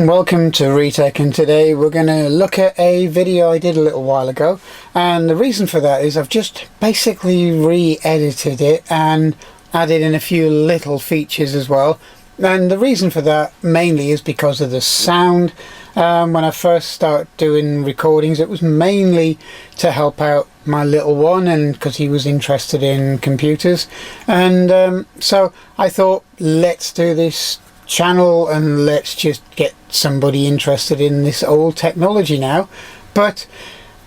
and welcome to Retech, and today we're going to look at a video I did a little while ago, and the reason for that is I've just basically re-edited it and added in a few little features as well. And the reason for that mainly is because of the sound. When I first started doing recordings, it was mainly to help out my little one, and because he was interested in computers, and so I thought, let's do this channel and let's just get somebody interested in this old technology now. But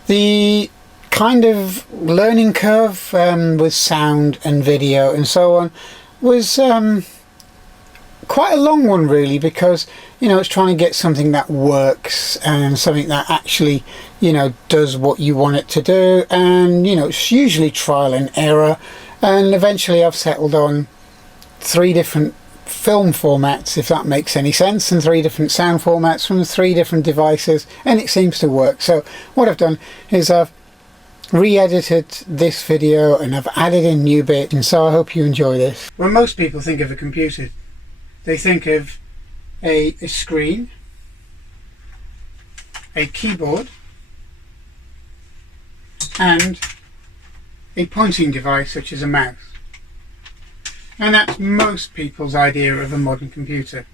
the kind of learning curve with sound and video and so on was quite a long one, really, because it's trying to get something that works and something that actually does what you want it to do, and it's usually trial and error, and eventually I've settled on 3 different film formats, if that makes any sense, and 3 different sound formats from 3 different devices, and it seems to work. So what I've done is I've re-edited this video and I've added in new bits, and so I hope you enjoy this. When most people think of a computer, they think of a screen, a keyboard, and a pointing device such as a mouse. And that's most people's idea of a modern computer.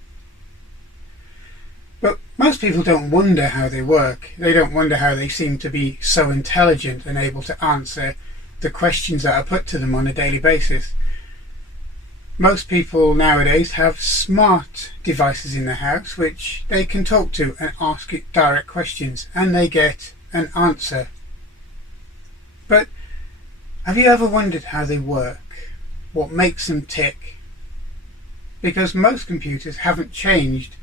But most people don't wonder how they work. They don't wonder how they seem to be so intelligent and able to answer the questions that are put to them on a daily basis. Most people nowadays have smart devices in their house which they can talk to and ask it direct questions, and they get an answer. But have you ever wondered how they work? What makes them tick? Because most computers haven't changed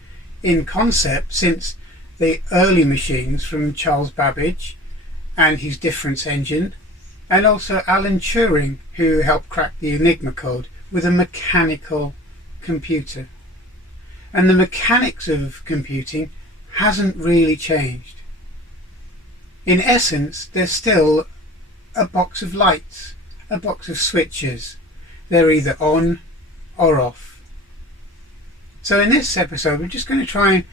in concept since the early machines from Charles Babbage and his difference engine, and also Alan Turing, who helped crack the Enigma code with a mechanical computer. And the mechanics of computing hasn't really changed. In essence, there's still a box of lights, a box of switches. They're either on or off. So in this episode we're just going to try and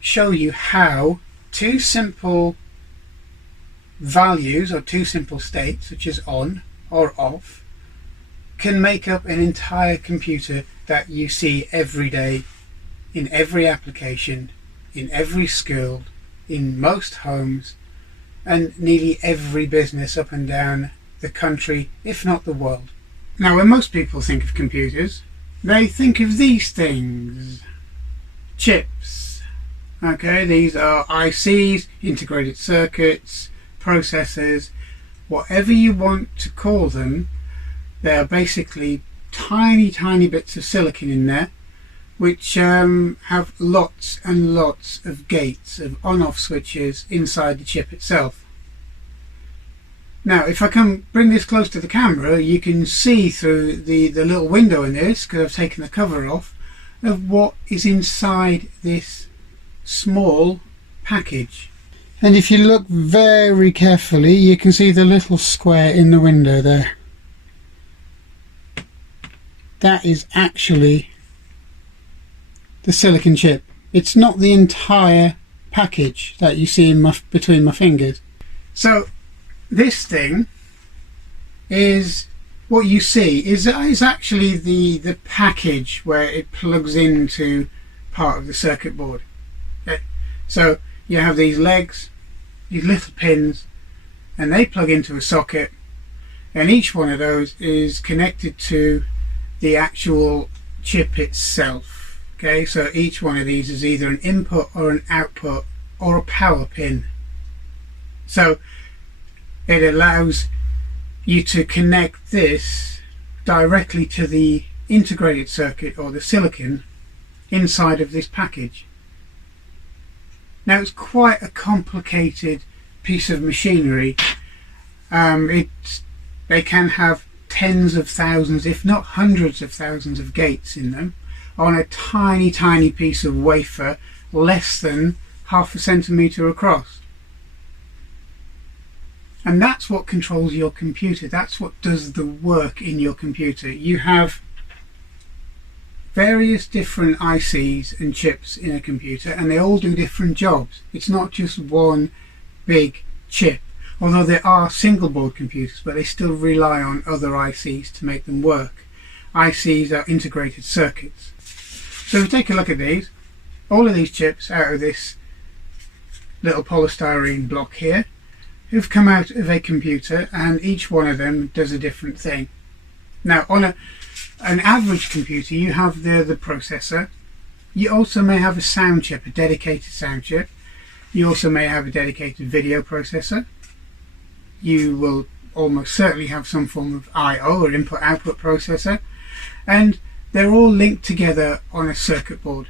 show you how 2 simple values or 2 simple states, such as on or off, can make up an entire computer that you see every day, in every application, in every school, in most homes, and nearly every business up and down the country, if not the world. Now, when most people think of computers, they think of these things. Chips. Okay, these are ICs, integrated circuits, processors, whatever you want to call them. They are basically tiny bits of silicon in there, which have lots and lots of gates, of on-off switches inside the chip itself. Now, if I can bring this close to the camera, you can see through the little window in this, because I've taken the cover off, of what is inside this small package. And if you look very carefully, you can see the little square in the window there. That is actually the silicon chip. It's not the entire package that you see in between my fingers. So this thing is what you see is actually the package where it plugs into part of the circuit board. Okay. So you have these legs, these little pins, and they plug into a socket, and each one of those is connected to the actual chip itself. Okay, so each one of these is either an input or an output or a power pin. So it allows you to connect this directly to the integrated circuit or the silicon inside of this package. Now, it's quite a complicated piece of machinery. They can have tens of thousands, if not hundreds of thousands of gates in them on a tiny piece of wafer less than half a centimetre across. And that's what controls your computer. That's what does the work in your computer. You have various different ICs and chips in a computer, and they all do different jobs. It's not just one big chip, although there are single board computers, but they still rely on other ICs to make them work. ICs are integrated circuits. So if we take a look at these, all of these chips out of this little polystyrene block here have come out of a computer, and each one of them does a different thing. Now on an average computer you have the processor. You also may have a sound chip, a dedicated sound chip. You also may have a dedicated video processor. You will almost certainly have some form of I/O or input-output processor, and they're all linked together on a circuit board,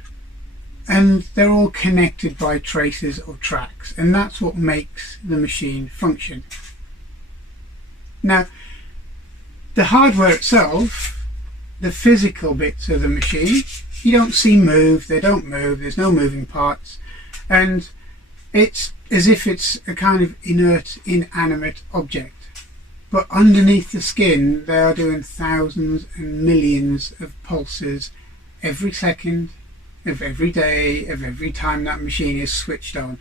and they're all connected by traces or tracks, and that's what makes the machine function. Now the hardware itself, the physical bits of the machine, you don't see move, they don't move, there's no moving parts, and it's as if it's a kind of inert, inanimate object. But underneath the skin they are doing thousands and millions of pulses every second of every day, of every time that machine is switched on.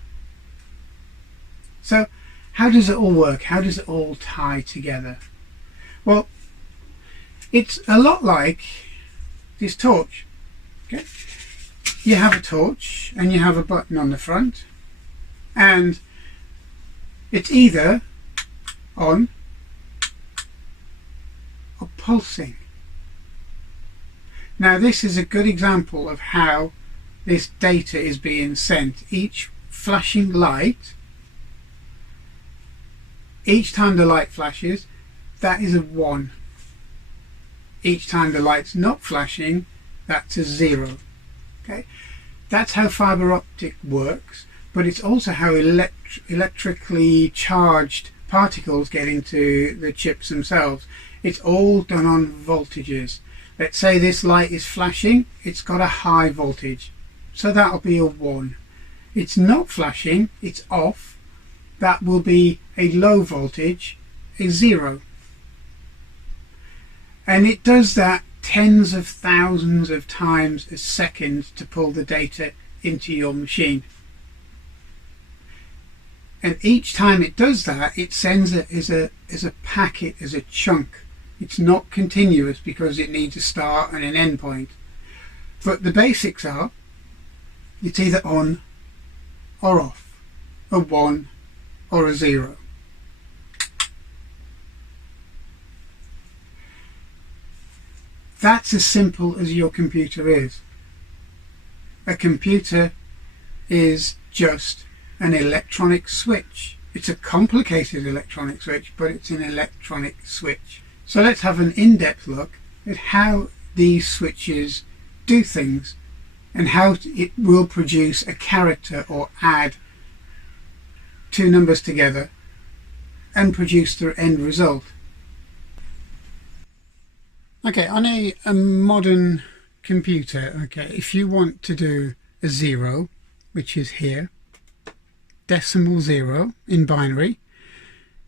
So how does it all work? How does it all tie together? Well, it's a lot like this torch. Okay? You have a torch and you have a button on the front, and it's either on or pulsing. Now this is a good example of how this data is being sent. Each flashing light, each time the light flashes, that is a 1. Each time the light's not flashing, that's a 0. Okay, that's how fibre optic works, but it's also how electrically charged particles get into the chips themselves. It's all done on voltages. Let's say this light is flashing, it's got a high voltage, so that'll be a 1. It's not flashing, it's off, that will be a low voltage, a 0. And it does that tens of thousands of times a second to pull the data into your machine. And each time it does that, it sends it as a packet, as a chunk. It's not continuous because it needs a start and an end point. But the basics are, it's either on or off, a 1 or a 0. That's as simple as your computer is. A computer is just an electronic switch. It's a complicated electronic switch, but it's an electronic switch. So let's have an in-depth look at how these switches do things and how it will produce a character or add two numbers together and produce the end result. Okay, on a modern computer, okay, if you want to do a 0, which is here, decimal 0 in binary,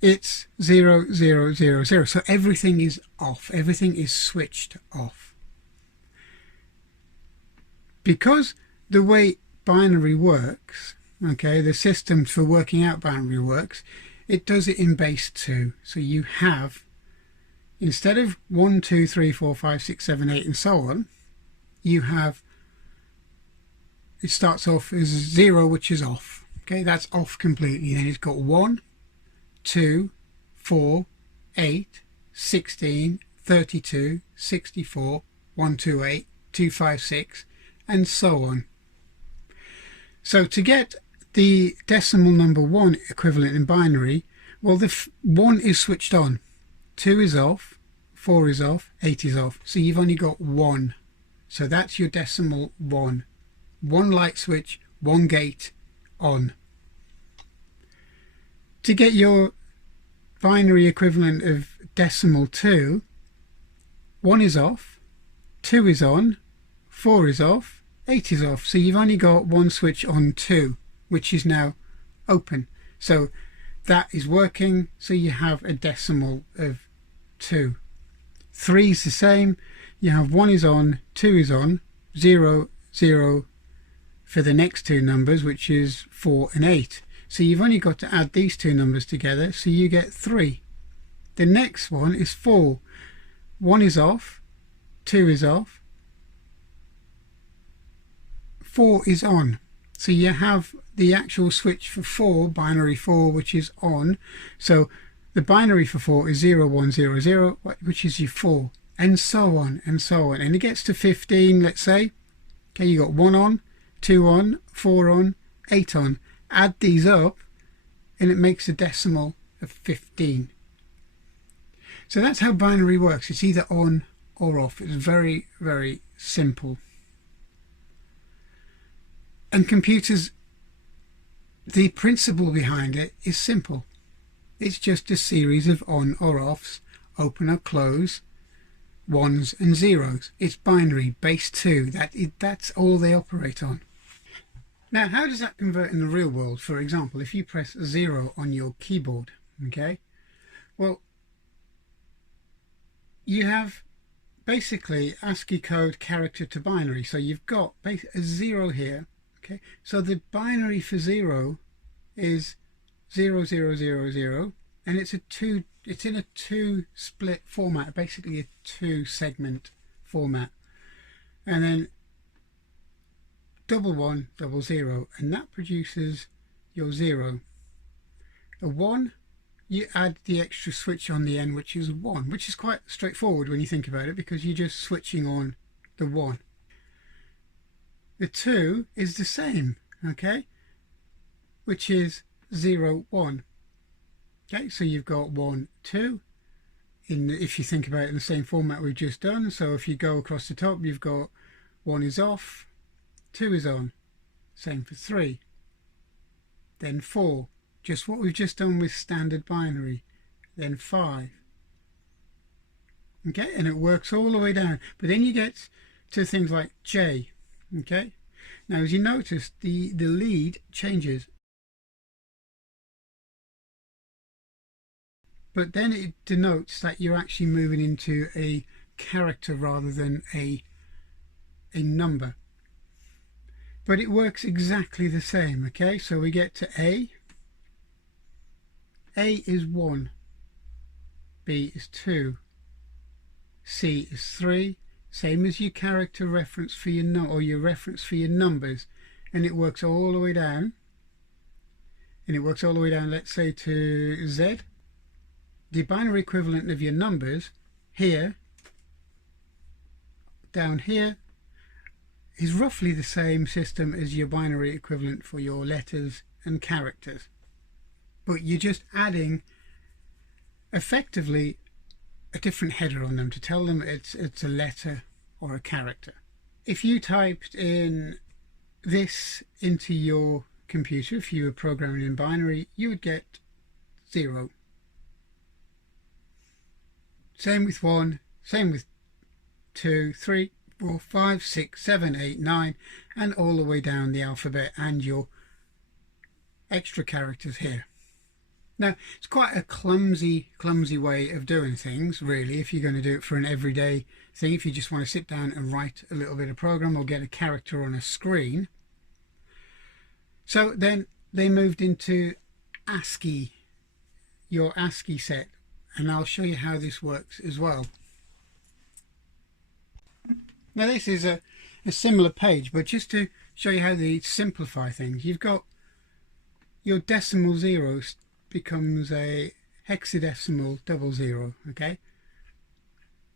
it's 0, 0, 0, 0. So everything is off, everything is switched off. Because the way binary works, okay, the system for working out binary works, it does it in base 2. So you have, instead of 1, 2, 3, 4, 5, 6, 7, 8 and so on, you have, it starts off as 0, which is off. Okay, that's off completely. Then it's got 1, 2, 4, 8, 16, 32, 64, 128, 256, and so on. So to get the decimal number 1 equivalent in binary, well, the 1 is switched on, 2 is off, 4 is off, 8 is off. So you've only got 1. So that's your decimal 1. 1 light switch, 1 gate on. To get your binary equivalent of decimal 2, 1 is off, 2 is on, 4 is off, 8 is off. So you've only got 1 switch on 2, which is now open. So that is working, so you have a decimal of 2. 3 is the same. you have 1 is on, 2 is on, 0, 0 for the next two numbers, which is 4 and 8. So you've only got to add these two numbers together, so you get 3. The next one is 4. 1 is off, 2 is off, 4 is on. So you have the actual switch for 4, binary 4, which is on. So the binary for 4 is 0, 1, 0, 0, which is your 4, and so on and so on. And it gets to 15, let's say. Okay, you got 1 on, 2 on, 4 on, 8 on. Add these up and it makes a decimal of 15. So that's how binary works. It's either on or off. It's very, very simple. And computers, the principle behind it is simple. It's just a series of on or offs, open or close, ones and zeros. It's binary, base 2. That's all they operate on. Now, how does that convert in the real world? For example, if you press 0 on your keyboard, okay? Well, you have basically ASCII code character to binary. So you've got a 0 here, okay? So the binary for 0 is 0, 0, 0, 0, and it's in a 2 split format, basically a 2 segment format. And then 1, 1, 0, 0, and that produces your 0. A 1, you add the extra switch on the end, which is 1, which is quite straightforward when you think about it, because you're just switching on the 1. The 2 is the same, okay, which is 0, 1. Okay, so you've got 1, 2. If you think about it in the same format we've just done, so if you go across the top, you've got 1 is off, 2 is on, same for 3, then 4, just what we've just done with standard binary, then 5. Okay, and it works all the way down, but then you get to things like J. Okay, now as you notice, the lead changes, but then it denotes that you're actually moving into a character rather than a number. But it works exactly the same. Okay, so we get to A. A is 1, B is 2, C is 3, same as your character reference for your or your reference for your numbers, and it works all the way down. And it works all the way down, let's say, to Z. The binary equivalent of your numbers here, down here, is roughly the same system as your binary equivalent for your letters and characters, but you're just adding effectively a different header on them to tell them it's a letter or a character. If you typed in this into your computer, if you were programming in binary, you would get 0. Same with 1, same with 2, 3, 4, 5, 6, 7, 8, 9, and all the way down the alphabet and your extra characters here. Now, it's quite a clumsy way of doing things, really, if you're going to do it for an everyday thing, if you just want to sit down and write a little bit of program or get a character on a screen. So then they moved into ASCII, your ASCII set, and I'll show you how this works as well. Now this is a similar page, but just to show you how they simplify things, you've got your decimal zeros becomes a hexadecimal 00, okay,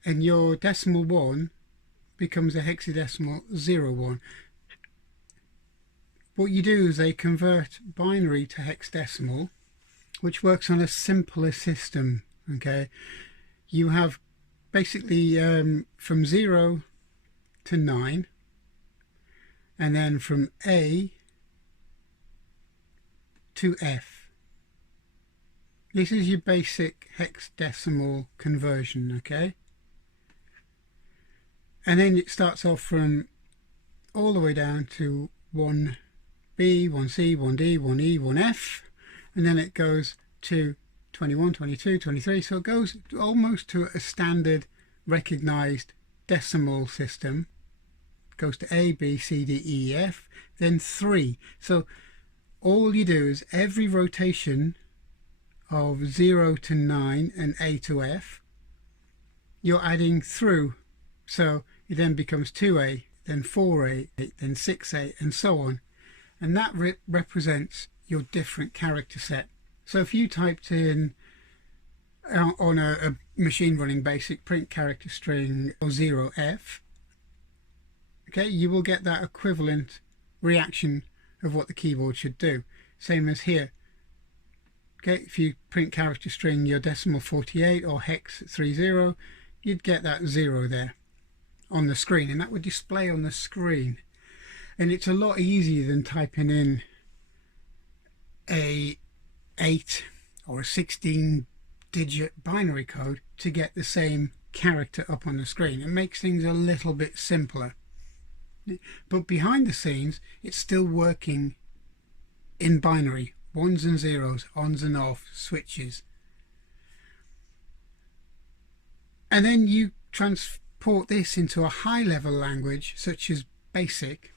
and your decimal 1 becomes a hexadecimal 01. What you do is they convert binary to hexadecimal, which works on a simpler system. Okay, you have basically from 0 to 9, and then from A to F. This is your basic hexadecimal conversion, okay? And then it starts off from all the way down to 1B, 1C, 1D, 1E, 1F, and then it goes to 21, 22, 23, so it goes almost to a standard recognized decimal system, goes to A, B, C, D, E, F, then 3. So all you do is every rotation of 0 to 9 and A to F, you're adding through. So it then becomes 2A, then 4A, then 6A, and so on. And that represents your different character set. So if you typed in on a machine running basic print character string or 0F, okay, you will get that equivalent reaction of what the keyboard should do. Same as here. Okay, if you print character string your decimal 48 or hex 30, you'd get that 0 there on the screen, and that would display on the screen. And it's a lot easier than typing in a 8 or a 16-digit binary code to get the same character up on the screen. It makes things a little bit simpler. But behind the scenes, it's still working in binary, ones and zeros, ons and off, switches. And then you transport this into a high-level language such as BASIC,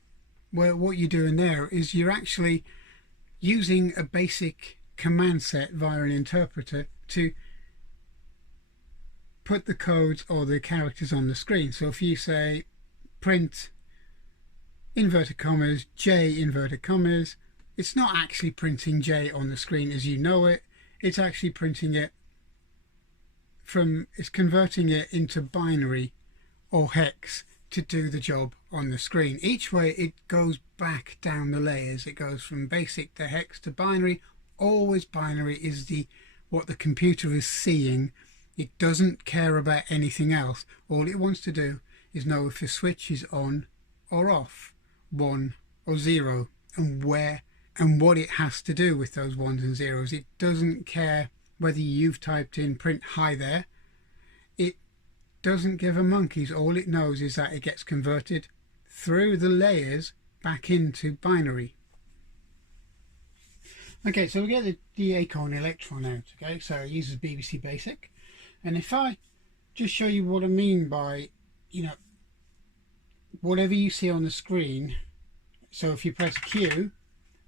where what you're doing there is you're actually using a basic command set via an interpreter to put the codes or the characters on the screen. So if you say print inverted commas J inverted commas, it's not actually printing J on the screen as you know it. It's actually printing it it's converting it into binary or hex to do the job on the screen. Each way it goes back down the layers. It goes from basic to hex to binary. Always binary is what the computer is seeing. It doesn't care about anything else. All it wants to do is know if the switch is on or off, 1 or 0, and where and what it has to do with those ones and zeros. It doesn't care whether you've typed in print hi there. It doesn't give a monkey's. All it knows is that it gets converted through the layers back into binary. Okay, so we get the Acorn Electron out. Okay, so it uses BBC Basic, and if I just show you what I mean by, whatever you see on the screen. So if you press Q,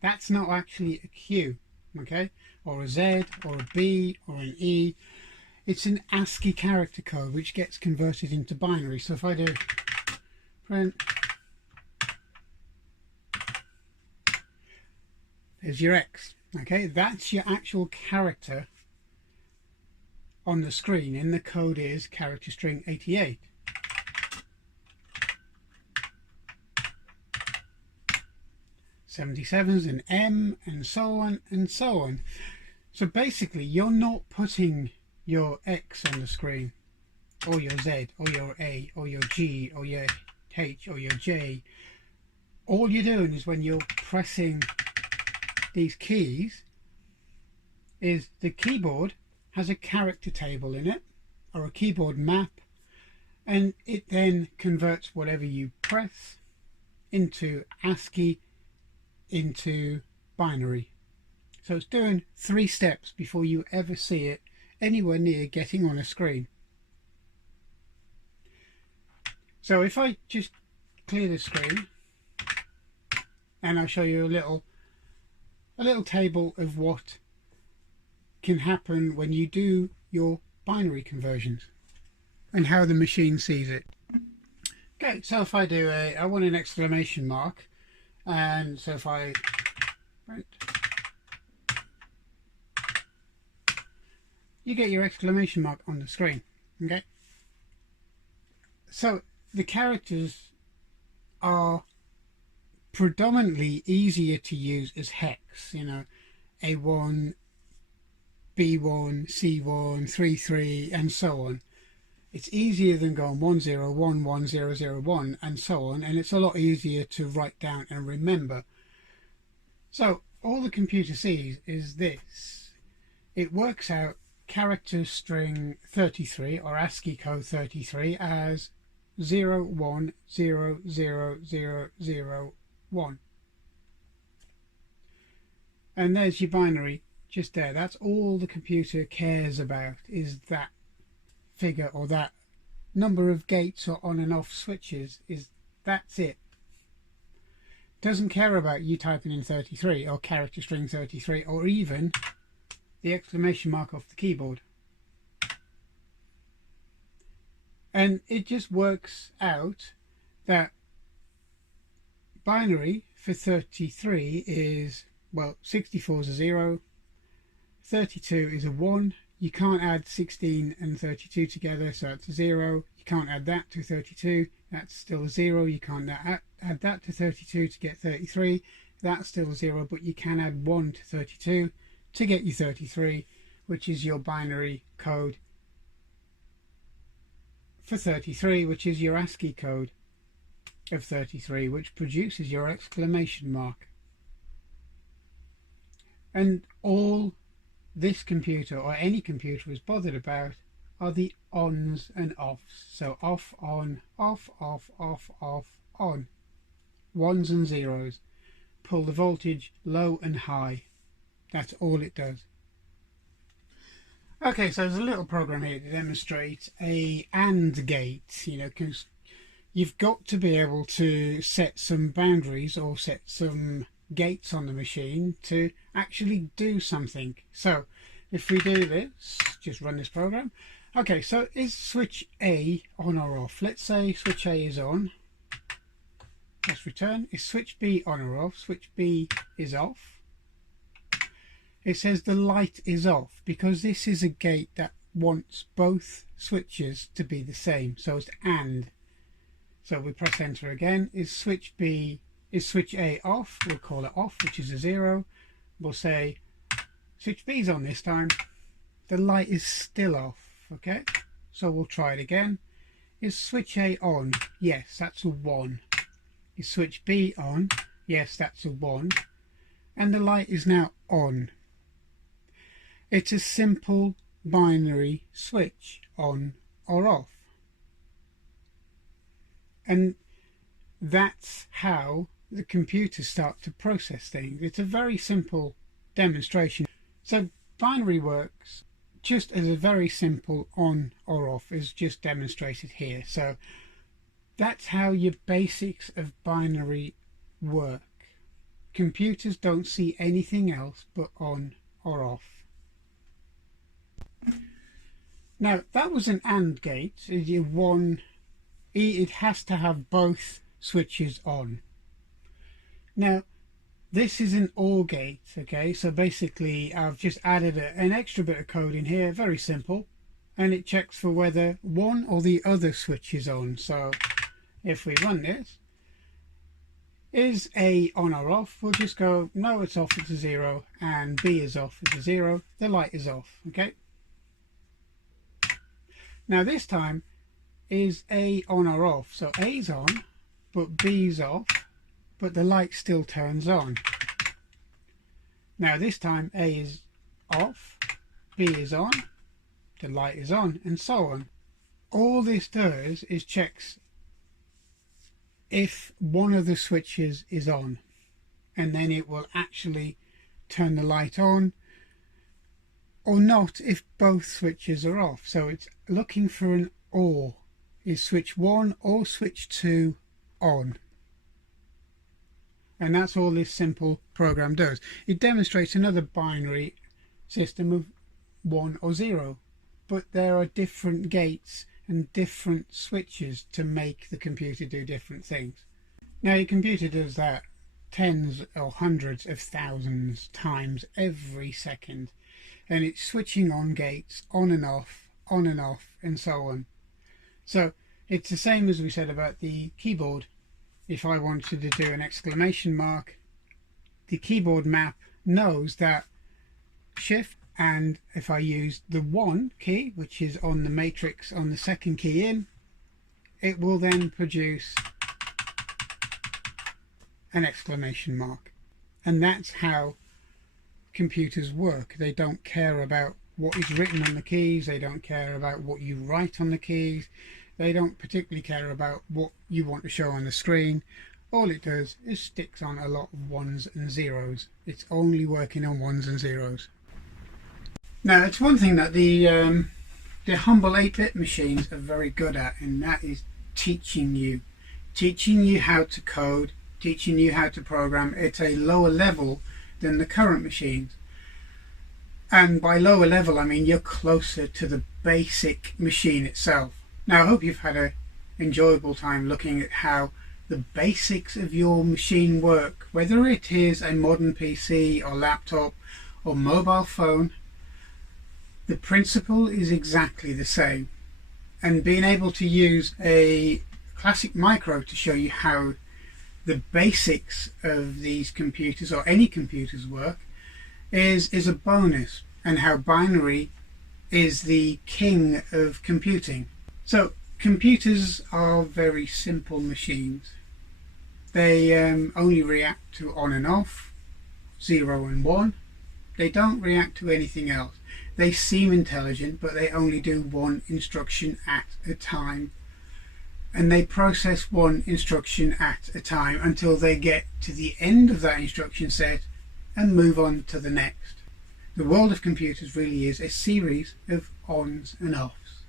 that's not actually a Q, okay, or a Z or a B or an E. It's an ASCII character code which gets converted into binary. So if I do print, there's your X. Okay, that's your actual character on the screen, and the code is character string 88. '77's an M, and so on and so on. So basically you're not putting your X on the screen, or your Z, or your A, or your G, or your H, or your J. All you're doing is, when you're pressing these keys, is the keyboard has a character table in it, or a keyboard map, and it then converts whatever you press into ASCII into binary. So it's doing 3 steps before you ever see it anywhere near getting on a screen. So if I just clear the screen and I'll show you a little table of what can happen when you do your binary conversions and how the machine sees it. Okay, so if I do I want an exclamation mark, and so if I print, you get your exclamation mark on the screen. Okay, so the characters are predominantly easier to use as hex, A1, B1, C1, 33, and so on. It's easier than going 10111001 and so on, and it's a lot easier to write down and remember. So all the computer sees is this. It works out character string 33 or ASCII code 33 as 01000001, and there's your binary just there. That's all the computer cares about, is that figure or that number of gates or on and off switches that's it. Doesn't care about you typing in 33 or character string 33 or even the exclamation mark off the keyboard. And it just works out that binary for 33 is, well, 64 is a 0, 32 is a 1. You can't add 16 and 32 together, so it's a 0. You can't add that to 32, that's still a 0. You can't add that to 32 to get 33, that's still a 0, but you can add 1 to 32 to get you 33, which is your binary code for 33, which is your ASCII code of 33, which produces your exclamation mark. And all this computer or any computer is bothered about are the ons and offs. So off, on, off, off, off, off, on. Ones and zeros. Pull the voltage low and high. That's all it does. Okay, so there's a little program here to demonstrate a AND gate, because you've got to be able to set some boundaries or set some gates on the machine to actually do something. So if we do this, just run this program. Okay, so is switch A on or off? Let's say switch A is on. Let's return. Is switch B on or off? Switch B is off. It says the light is off because this is a gate that wants both switches to be the same, so it's AND. So we press enter again. Is switch A off? We'll call it off, which is a 0. We'll say switch B is on this time. The light is still off. Okay, so we'll try it again. Is switch A on? Yes, that's a 1. Is switch B on? Yes, that's a 1. And the light is now on. It's a simple binary switch, on or off. And that's how the computers start to process things. It's a very simple demonstration. So binary works just as a very simple on or off is just demonstrated here. So that's how your basics of binary work. Computers don't see anything else but on or off. Now that was an AND gate. It has to have both switches on. Now this is an OR gate, okay, so basically I've just added an extra bit of code in here, very simple, and it checks for whether one or the other switch is on. So if we run this, is A on or off? We'll just go, no, it's off, it's a 0, and B is off, it's a 0, the light is off, okay. Now this time, is A on or off? So A's on, but B's off, but the light still turns on. Now this time A is off, B is on, the light is on, and so on. All this does is checks if one of the switches is on, and then it will actually turn the light on, or not if both switches are off. So it's looking for an OR. Is switch 1 or switch 2 on? And that's all this simple program does. It demonstrates another binary system of 1 or 0, but there are different gates and different switches to make the computer do different things. Now your computer does that tens or hundreds of thousands times every second, and it's switching on gates on and off, and so on. So it's the same as we said about the keyboard. If I wanted to do an exclamation mark, the keyboard map knows that shift, and if I use the 1 key, which is on the matrix on the second key in, it will then produce an exclamation mark. And that's how computers work. They don't care about what is written on the keys, they don't care about what you write on the keys, they don't particularly care about what you want to show on the screen. All it does is sticks on a lot of 1s and 0s. It's only working on 1s and 0s. Now it's one thing that the the humble 8-bit machines are very good at, and that is teaching you how to code, teaching you how to program at a lower level than the current machines. And by lower level I mean you're closer to the basic machine itself. Now I hope you've had an enjoyable time looking at how the basics of your machine work, whether it is a modern PC or laptop or mobile phone. The principle is exactly the same, and being able to use a classic micro to show you how the basics of these computers or any computers work is a bonus, and how binary is the king of computing. So computers are very simple machines. They only react to on and off, 0 and 1. They don't react to anything else. They seem intelligent, but they only do one instruction at a time. And they process one instruction at a time until they get to the end of that instruction set and move on to the next. The world of computers really is a series of ons and offs.